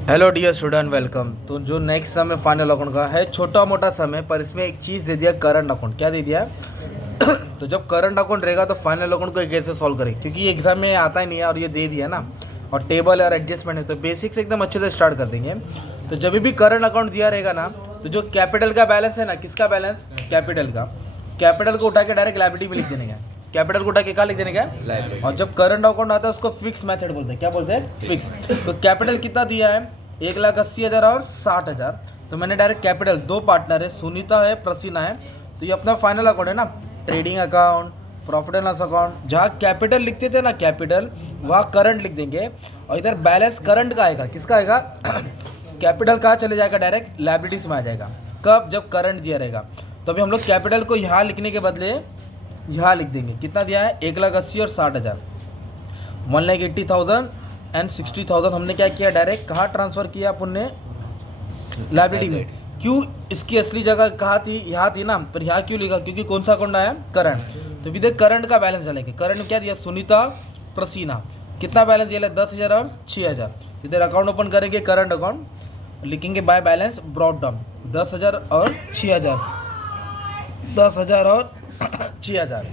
Hello dear student, welcome. तो जो next समय फाइनल अकाउंट का है, छोटा मोटा समय पर इसमें एक चीज़ दे दिया, करंट अकाउंट। क्या दे दिया? तो जब करंट अकाउंट रहेगा तो फाइनल अकाउंट को कैसे सॉल्व करें, क्योंकि ये एग्जाम में आता ही नहीं है और ये दे दिया ना, और टेबल और एडजस्टमेंट है, तो बेसिक से एकदम अच्छे से स्टार्ट कर देंगे। तो जब भी करंट अकाउंट दिया रहेगा ना, तो जो कैपिटल का बैलेंस है ना, किसका बैलेंस? कैपिटल का। कैपिटल को उठा के डायरेक्ट लायबिलिटी में लिख देने का। कैपिटल को उठा के क्या लिख देने का? लायबिलिटी। और जब करंट अकाउंट आता है उसको फिक्स मेथड बोलते हैं। क्या बोलते हैं? फिक्स। तो कैपिटल कितना दिया है? 1,80,000 और 60,000। तो मैंने डायरेक्ट कैपिटल, दो पार्टनर है, सुनीता है, प्रसीना है, तो ये अपना फाइनल अकाउंट है ना, trading account, profit and loss account. जहाँ कैपिटल लिखते थे ना, कैपिटल, वहाँ करंट लिख देंगे। और इधर बैलेंस करंट का आएगा, किसका आएगा? कैपिटल कहाँ चले जाएगा? डायरेक्ट लायबिलिटीज में आ जाएगा। कब? जब करंट दिया रहेगा। तो अभी हम लोग कैपिटल को यहाँ लिखने के बदले यहाँ लिख देंगे। कितना दिया है? 1,80,000 और 60,000। 1,80,000 एंड 60,000 हमने क्या किया? डायरेक्ट कहाँ ट्रांसफ़र किया अपन ने? लायबिलिटी में। क्यों? इसकी असली जगह कहाँ थी? यहाँ थी ना, पर यहाँ क्यों लिखा? क्योंकि कौन सा अकाउंट आया? करंट। तो इधर करंट का बैलेंस डालेंगे। करंट क्या दिया? सुनीता, प्रसीना। कितना बैलेंस दिया? 10,000 और 6,000। इधर अकाउंट ओपन करेंगे, करंट अकाउंट लिखेंगे, बाय बैलेंस ब्रॉट डाउन 10,000 और 6,000, 10,000 और 6,000।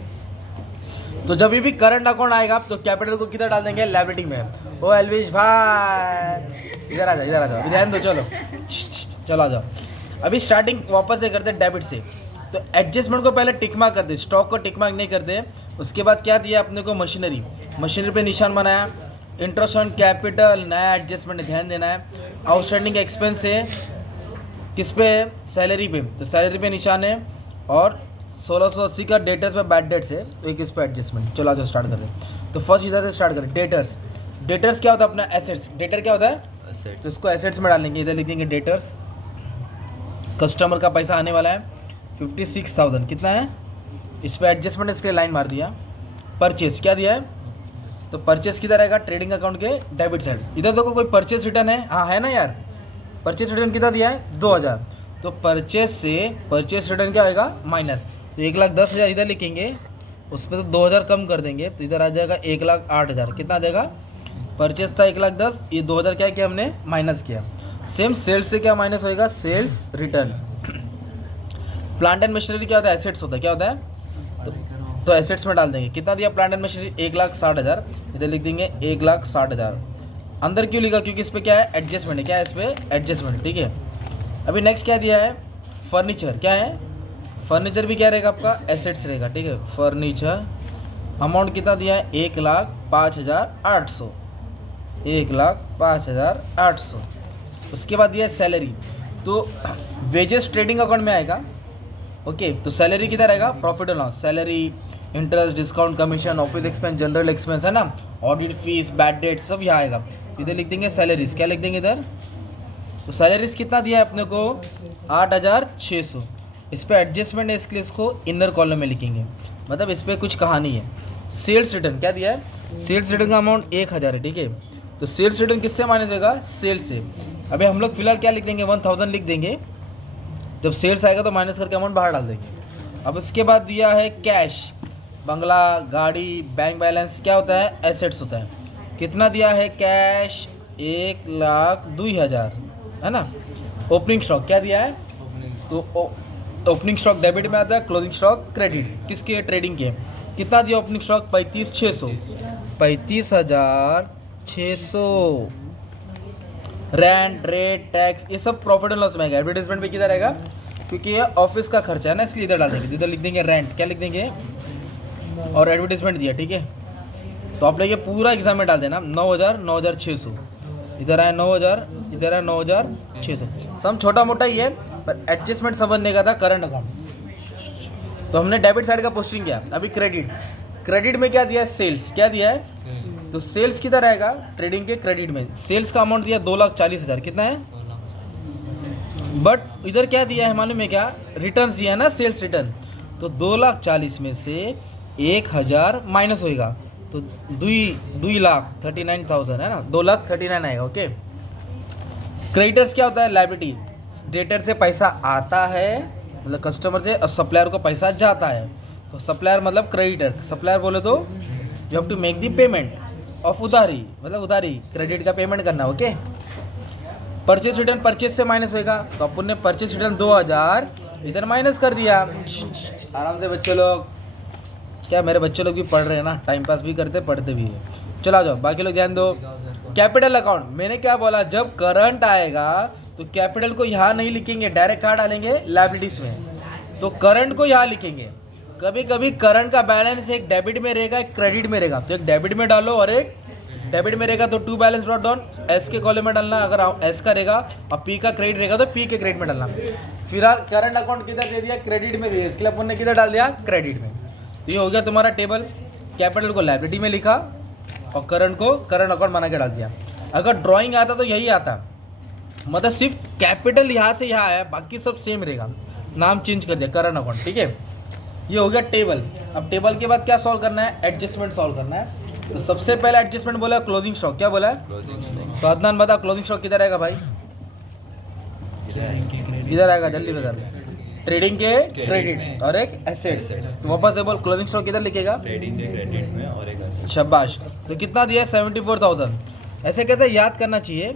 तो जब भी करंट अकाउंट आएगा तो कैपिटल को किधर डाल देंगे? लायबिलिटी में। ओ एलविश भाई, इधर आ जाओ, इधर आ जाओ, ध्यान दो। चलो आ जाओ। अभी स्टार्टिंग वापस से करते डेबिट से। तो एडजस्टमेंट को पहले टिक मार्क कर दे, स्टॉक को टिक मार्क नहीं करते। उसके बाद क्या दिया अपने को? मशीनरी। मशीनरी पे निशान बनाया। इंटरेस्ट ऑन कैपिटल, नया एडजस्टमेंट, ध्यान देना है। आउटस्टैंडिंग एक्सपेंस है किस पे? सैलरी पे। तो सैलरी पे निशान है। और 1680 का डेटर्स में बैड डेट्स है, तो एक इस पर एडजस्टमेंट। चलो आज स्टार्ट करें। तो फर्स्ट इधर से स्टार्ट करें। डेटर्स। डेटर्स क्या होता है? अपना एसेट्स। डेटर क्या होता है? एसेट्स। तो इसको एसेट्स में डालेंगे। इधर लिखेंगे डेटर्स। कस्टमर का पैसा आने वाला है 56,000। कितना है? इस पर एडजस्टमेंट, इसके लाइन मार दिया। परचेस क्या दिया है? तो परचेस किधर आएगा? ट्रेडिंग अकाउंट के डेबिट साइड। इधर देखो, कोई परचेस रिटर्न है? हाँ है ना यार। परचेस रिटर्न कितना दिया है? 2,000। तो परचेस से परचेस रिटर्न क्या आएगा? माइनस। तो 1,10,000 इधर लिखेंगे, उस पर तो 2,000 कम कर देंगे, तो इधर आ जाएगा 1,08,000। कितना देगा? परचेस था 1,10,000, ये 2,000 क्या किया हमने? माइनस किया। सेम सेल्स से क्या माइनस होएगा? Sales return. Plant and machinery क्या होता है? एसेट्स होता है। क्या होता है? तो एसेट्स में डाल देंगे। कितना दिया प्लांट एंड मशीनरी? 1,60,000। इधर लिख देंगे 1,60,000। अंदर क्यों लिखा? क्योंकि इस पर क्या है? एडजस्टमेंट है। क्या है इस पर? एडजस्टमेंट। ठीक है। अभी नेक्स्ट क्या दिया है? फर्नीचर। क्या है? फर्नीचर भी क्या रहेगा आपका? एसेट्स रहेगा। ठीक है। फर्नीचर अमाउंट कितना दिया है? 1,05,800। 1,05,800। उसके बाद दिया है सैलरी। तो वेजेस ट्रेडिंग अकाउंट में आएगा। ओके। तो सैलरी किधर आएगा? Profit and loss. Salary, interest, discount, commission, office expense, general expense है ना, ऑडिट फीस, बैड डेट, सब यहाँ आएगा। इधर लिख देंगे सैलरीज। क्या लिख देंगे इधर? तो सैलरीज कितना दिया है अपने को? 8,600। इस पर एडजस्टमेंट है, इसके लिए इसको इनर कॉलम में लिखेंगे, मतलब इस पर कुछ कहानी है। सेल्स रिटर्न क्या दिया है? सेल्स रिटर्न का अमाउंट 1,000 है। ठीक है। तो सेल्स रिटर्न किससे माइनस होगा? सेल्स से। अभी हम लोग फिलहाल क्या लिख देंगे? 1,000 लिख देंगे। जब सेल्स आएगा तो माइनस करके अमाउंट बाहर डाल देंगे। अब उसके बाद दिया है कैश, बंगला, गाड़ी, बैंक बैलेंस। क्या होता है? एसेट्स होता है। कितना दिया है? कैश 1,02,000 है ना। ओपनिंग स्टॉक क्या दिया है? तो ओपनिंग स्टॉक डेबिट में आता है, क्लोजिंग स्टॉक क्रेडिट। किसके? ट्रेडिंग के। कितना दिया opening stock? 35,600। 35,600। Rent, rate, tax, ये सब प्रॉफिट एंड लॉस में आएगा। एडवर्टाइजमेंट पे किधर आएगा? क्योंकि ये ऑफिस का खर्चा है ना, इसलिए इधर डाल देंगे। इधर लिख देंगे रेंट। क्या लिख देंगे? और एडवर्टाइजमेंट दिया। ठीक है। तो आप लोग ये पूरा एग्जाम में डाल देना। 9,000, 9,600। इधर आया 9,000, इधर आया 9,600। सम छोटा मोटा ही है, पर एडजस्टमेंट समझने का था करंट अकाउंट। तो हमने डेबिट साइड का पोस्टिंग किया। अभी क्रेडिट। क्रेडिट में क्या दिया है? सेल्स। क्या दिया है? तो सेल्स किधर आएगा? ट्रेडिंग के क्रेडिट में। सेल्स का अमाउंट दिया 2,40,000। कितना है? बट इधर क्या दिया है मालूम है क्या? रिटर्न दिया है ना, सेल्स रिटर्न। तो 2,40,000 में से 1,000 माइनस होएगा, तो 2,39,000 है ना, 2,39,000 आएगा। ओके। क्रेडिटर्स क्या होता है? लायबिलिटी। डेटर से पैसा आता है, मतलब कस्टमर से, और सप्लायर को पैसा जाता है। तो सप्लायर मतलब क्रेडिटर। सप्लायर बोले तो you have to make the payment of उधारी, मतलब उधारी, क्रेडिट का पेमेंट करना। ओके। परचेस रिटर्न परचेस से माइनस होगा, तो अपन ने परचेस रिटर्न 2000 इधर माइनस कर दिया। आराम से बच्चे लोग, क्या मेरे बच्चे लोग भी पढ़ रहे हैं ना, टाइम पास भी करते पढ़ते भी है। चलो आ जाओ, बाकी लोग ध्यान दो। कैपिटल अकाउंट, मैंने क्या बोला, जब करंट आएगा तो कैपिटल को यहाँ नहीं लिखेंगे, डायरेक्ट कहाँ डालेंगे, लायबिलिटीज में। तो करंट को यहाँ लिखेंगे। कभी कभी करंट का बैलेंस एक डेबिट में रहेगा, एक क्रेडिट में रहेगा, तो एक डेबिट में डालो और एक डेबिट में रहेगा, तो टू बैलेंस ब्रॉट डाउन एस के कॉलम में डालना, अगर एस का रहेगा और पी का क्रेडिट रहेगा तो पी के क्रेडिट में डालना। फिलहाल करंट अकाउंट किधर दे दिया, क्रेडिट में दिया, इसके लिए अपन ने किधर डाल दिया, क्रेडिट में। तो ये हो गया तुम्हारा टेबल। कैपिटल को लायबिलिटी में लिखा और करंट को करंट अकाउंट बना के डाल दिया। अगर ड्राइंग आता तो यही आता, मतलब सिर्फ कैपिटल यहाँ से यहाँ आया, बाकी सब सेम रहेगा, नाम चेंज कर दिया करंट अकाउंट, ठीक है। ये हो गया टेबल। अब टेबल के बाद क्या सॉल्व करना है, एडजस्टमेंट सॉल्व करना है। तो सबसे पहले एडजस्टमेंट बोला क्लोजिंग स्टॉक, क्या बोला है, तो अदनान बता क्लोजिंग स्टॉक किधर आएगा भाई, किधर आएगा जल्दी बता। ट्रेडिंग के क्रेडिट और एक एसेट्स, तो वापस से बोल क्लोजिंग स्टॉक किधर लिखेगा, ट्रेडिंग के क्रेडिट में और एक एसेट। शाबाश। तो कितना दिया, 74,000। ऐसे कहते याद करना चाहिए।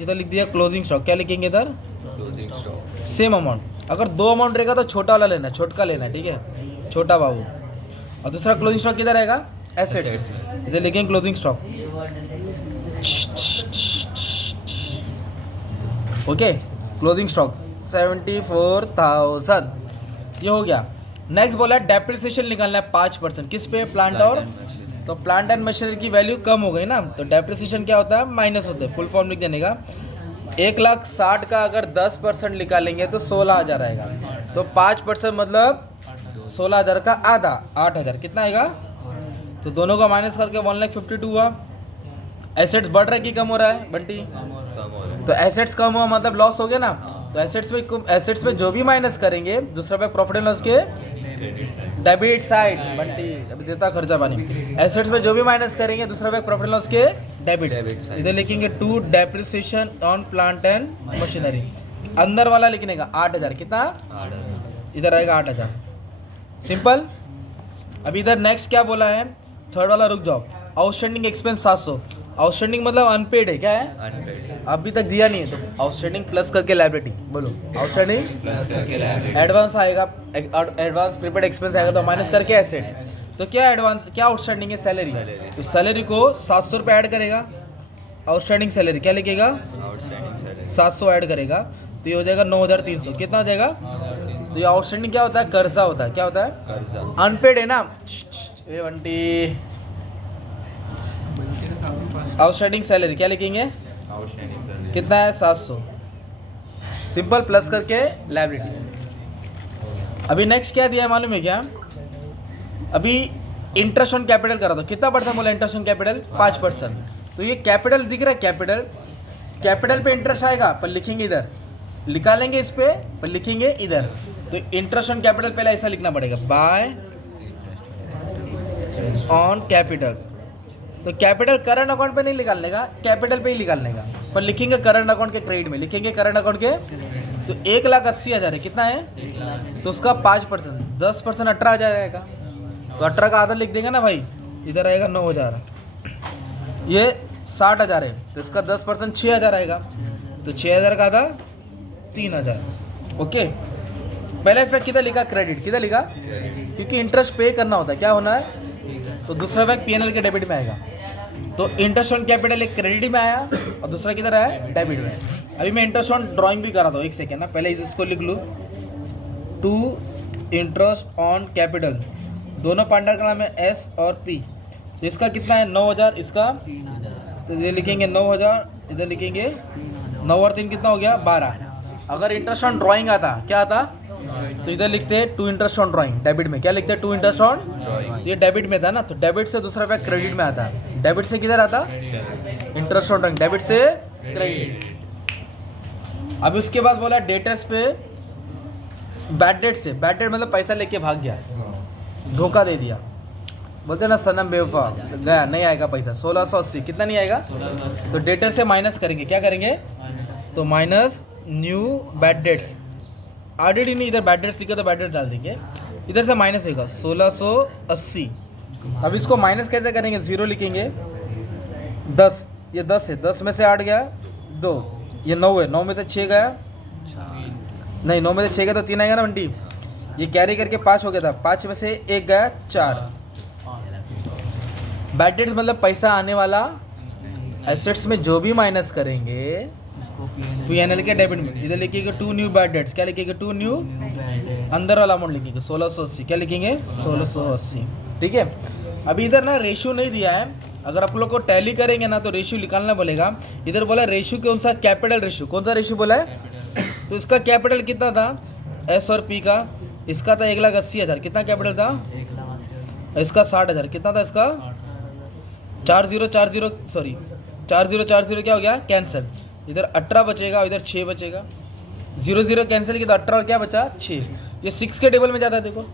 इधर लिख दिया क्लोजिंग स्टॉक, क्या लिखेंगे इधर, क्लोजिंग स्टॉक सेम अमाउंट। अगर दो अमाउंट रहेगा तो छोटा वाला लेना, छोटका लेना, ठीक है, छोटा बाबू। और दूसरा क्लोजिंग स्टॉक किधर रहेगा, एसेट्स, इधर लिखेंगे closing stock, okay. Closing stock 74,000, ये हो गया। नेक्स्ट बोला डेप्रिसिएशन निकालना है 5%, किस पे, प्लांट और, तो प्लांट एंड मशीनरी की वैल्यू कम हो गई ना, तो डेप्रिसिएशन क्या होता है, माइनस होता है। फुल फॉर्म लिख देने का, 1,60,000 का अगर 10% निकालेंगे तो 16,000 आएगा। तो 5% मतलब 16,000 का आधा, 8,000, कितना आएगा, तो दोनों का माइनस करके 1,52,000 हुआ। एसेट्स बढ़ रहा है कि कम हो रहा है बंटी, कम हो रहा है। तो एसेट्स कम हुआ मतलब लॉस हो गया ना, तो एसेट्स में जो भी माइनस करेंगे, दूसरा पे प्रॉफिट एंड लॉस के डेबिट साइड, बंटी अभी देता खर्चा पानी। एसेट्स में जो भी माइनस करेंगे, दूसरा पे प्रॉफिट एंड लॉस के डेबिट, इधर लिखेंगे to depreciation on plant and machinery. अंदर वाला लिखने का 8,000, कितना, इधर आएगा 8,000, सिंपल। अभी इधर नेक्स्ट क्या बोला है, थर्ड वाला रुक जाओ। आउटस्टैंडिंग एक्सपेंस 700, आउटस्टैंडिंग मतलब अनपेड है, क्या है, अनपेड, अभी तक दिया नहीं है, तो आउटस्टैंडिंग प्लस करके लायबिलिटी, बोलो आउटस्टैंडिंग प्लस करके लायबिलिटी, एडवांस आएगा, एडवांस प्रीपेड एक्सपेंस आएगा तो माइनस करके एसेट। तो क्या एडवांस, क्या आउटस्टैंडिंग है, सैलरी, तो सैलरी को 700 रुपये ऐड करेगा, आउटस्टैंडिंग सैलरी क्या लिखेगा, आउटस्टैंडिंग सैलरी 700 ऐड करेगा, तो ये हो जाएगा 9,300, कितना हो जाएगा। तो ये आउटस्टैंडिंग क्या होता है, कर्जा होता है, क्या होता है, कर्जा, अनपेड है ना, ये बंटी। आउटस्टैंडिंग सैलरी क्या लिखेंगे, आउटस्टैंडिंग सैलरी कितना है, 700, सिंपल, प्लस करके लायबिलिटी। अभी नेक्स्ट क्या दिया है मालूम है क्या, अभी इंटरेस्ट ऑन कैपिटल करा था, कितना परसेंट बोला इंटरेस्ट ऑन कैपिटल, 5%। तो ये कैपिटल दिख रहा है, कैपिटल, कैपिटल पे इंटरेस्ट आएगा पर लिखेंगे इधर, निकालेंगे इस पे पर लिखेंगे इधर। तो इंटरेस्ट ऑन कैपिटल पहले ऐसा लिखना पड़ेगा, बाय ऑन कैपिटल। तो कैपिटल करंट अकाउंट पे नहीं निकालने का, कैपिटल पे ही निकालने का, पर लिखेंगे करंट अकाउंट के क्रेडिट में, लिखेंगे करंट अकाउंट के। तो 1,80,000 है, कितना है, तो उसका 5%, 10% 18,000 आएगा, तो 18 का आधा लिख देंगे ना भाई, इधर आएगा 9,000। ये 60,000 है, तो इसका 10% 6,000 आएगा, तो 6,000 का आधा 3,000, ओके। पहला इफेक्ट किधर लिखा, क्रेडिट, किधर लिखा, क्योंकि इंटरेस्ट पे करना होता है, क्या होना है, तो दूसरा इफेक्ट पीएनएल के डेबिट में आएगा। तो इंटरेस्ट ऑन कैपिटल एक क्रेडिट में आया और दूसरा किधर आया, डेबिट में। अभी मैं इंटरेस्ट ऑन ड्राइंग भी करा था, एक सेकेंड ना, पहले इसको लिख लूँ, टू इंटरेस्ट ऑन कैपिटल, दोनों पार्टनर का नाम है एस और पी। तो इसका कितना है, 9,000, इसका, तो इधर लिखेंगे 9,000, इधर लिखेंगे 9 और 3 कितना हो गया, 12। अगर इंटरेस्ट ऑन ड्राइंग आता, क्या आता, तो इधर लिखते हैं to interest on drawing, debit में क्या लिखते हैं, टू इंटरेस्ट ऑन ड्राइंग, ये डेबिट में था ना, तो डेबिट से दूसरा पैक क्रेडिट में आता है, डेबिट से किधर आता, इंटरेस्ट ऑन ड्राइंग, डेबिट से क्रेडिट। अभी उसके बाद बोला डेटर्स पे, बैड डेट से, बैड डेट मतलब पैसा लेके भाग गया, धोखा दे दिया, बोलते ना सनम बेवफा, गया नहीं आएगा पैसा, 1680, कितना नहीं आएगा, तो डेटर से माइनस करेंगे, क्या करेंगे, तो minus new bad debts, already नहीं इधर बैड डेट्स लिखा तो बैड डेट डाल देंगे, इधर से माइनस होगा 1680। अब इसको माइनस कैसे करेंगे, 0 लिखेंगे, 10, ये 10 है, 10 में से 8 गया 2, ये 9 है, 9 में से 6 गया, नहीं 9 में से 6 गया तो 3 आएगा ना बंटी। ये कैरी करके 5 हो गया था, 5 में से 1 गया 4। बैड डेट्स मतलब पैसा आने वाला, एसेट्स में जो भी माइनस करेंगे पीएनएल के डेबिट में। इधर लिखिएगा 2 न्यू बैड डेट्स, क्या लिखिएगा 2 न्यू, अंदर वाला अमाउंट लिखिएगा 1680, क्या लिखेंगे 1680, ठीक है। अभी इधर ना रेशियो नहीं दिया है, अगर आप लोग को टैली करेंगे ना तो रेशियो निकालना बोलेगा। इधर बोला रेशियो कौन सा, कैपिटल रेशियो, कौन सा रेशियो बोला है, तो इसका कैपिटल कितना था एस और पी का, इसका था 1,80,000, कितना कैपिटल था, इसका 60,000, कितना था इसका 4040, सॉरी 4040 क्या हो गया कैंसिल, इधर 18 बचेगा, इधर 6 बचेगा, 00 कैंसिल किया तो 18 और क्या बचा 6। ये 6 के टेबल में जाता है, देखो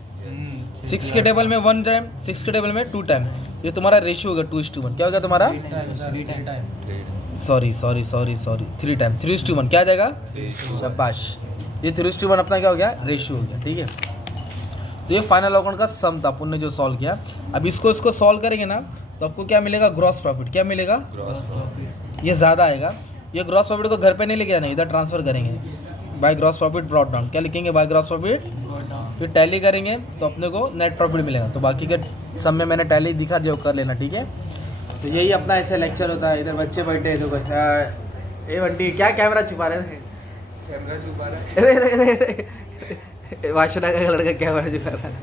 6 के टेबल में 1 टाइम, 6 के टेबल में 2 टाइम, ये तुम्हारा रेशियो होगा 2:1, क्या होगा तुम्हारा, सॉरी 3 टाइम, 3:1 क्या आ जाएगा, शाबाश, ये 3:1 अपना क्या हो गया रेशियो हो गया, ठीक है। तो ये फाइनल अकाउंट का सम था अपन ने जो सॉल्व किया। अब इसको सॉल्व करेंगे ना तो आपको क्या मिलेगा, ग्रॉस प्रॉफिट, क्या मिलेगा, ग्रॉस प्रॉफिट। ये ज़्यादा आएगा। ये ग्रॉस प्रॉफिट को घर पे नहीं लेके जाना, इधर ट्रांसफर करेंगे, by gross profit brought down, क्या लिखेंगे बाय ग्रॉस प्रॉफिट, फिर टैली करेंगे तो अपने को नेट प्रॉफिट मिलेगा। तो बाकी के सब में मैंने टैली दिखा दिया, वो कर लेना, ठीक है। तो यही अपना ऐसा लेक्चर होता है। इधर बच्चे बैठे हैं तो कैसा, ए बंटी क्या कैमरा छुपा रहे हैं, कैमरा छुपा रहा है। वाशना का लड़का कैमरा छुपा रहा है।